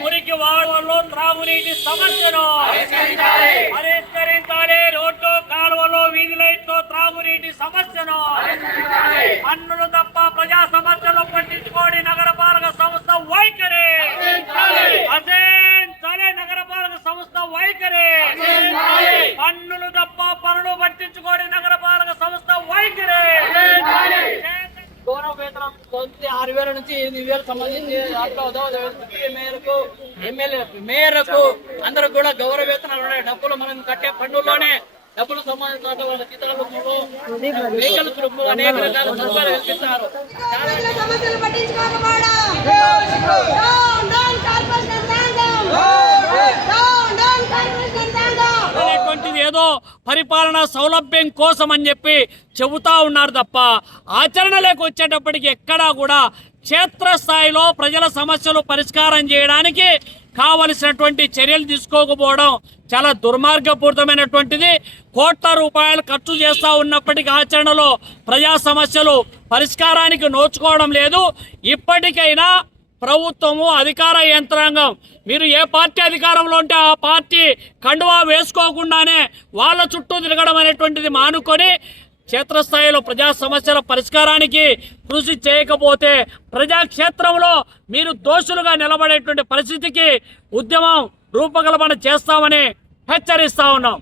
మురికి వాడల్లో త్రాగునీటి సమస్యను పరిష్కరించాలి. రోడ్లు కాలువలు వీధి లైట్లు త్రాగునీటి సమస్యను పన్నులు తప్ప ప్రజా సమస్యలు పట్టించుకోని నగరపాలక సంస్థ వైఖరి అసేంచాలి. నగరపాలక సంస్థ వైఖరి పన్నులు తప్ప పనులు పట్టించుకోని నగరపాలక సంస్థ వైఖరి. గౌరవ వేతనం 6,000 నుంచి 8,000 సంబంధించి మేరకు అందరూ కూడా గౌరవ వేతనాలు ఉన్నాయి. డబ్బులు మనం కట్టే పన్నుల్లోనే డబ్బులు సంబంధించిన వాళ్ళ జీతాల రూపంలో వెహికల్స్ రూపంలో అనేక రకాల సదుపాయాలు కల్పిస్తారు. ఏదో పరిపాలన సౌలభ్యం కోసం అని చెప్పి చెబుతా ఉన్నారు తప్ప ఆచరణలోకి వచ్చేటప్పటికి ఎక్కడా కూడా క్షేత్రస్థాయిలో ప్రజల సమస్యలు పరిష్కారం చేయడానికి కావలసినటువంటి చర్యలు తీసుకోకపోవడం చాలా దుర్మార్గపూరితమైనటువంటిది. కోట్ల రూపాయలు ఖర్చు చేస్తూ ఉన్నప్పటికీ ఆచరణలో ప్రజా సమస్యలు పరిష్కారానికి నోచుకోవడం లేదు. ఇప్పటికైనా ప్రభుత్వము అధికార యంత్రాంగం మీరు ఏ పార్టీ అధికారంలో ఉంటే ఆ పార్టీ కండువా వేసుకోకుండానే వాళ్ళ చుట్టూ తిరగడం అనేటువంటిది మానుకొని క్షేత్రస్థాయిలో ప్రజా సమస్యల పరిష్కారానికి కృషి చేయకపోతే ప్రజాక్షేత్రంలో మీరు దోషులుగా నిలబడేటువంటి పరిస్థితికి ఉద్యమం రూపకల్పన చేస్తామని హెచ్చరిస్తా ఉన్నాం.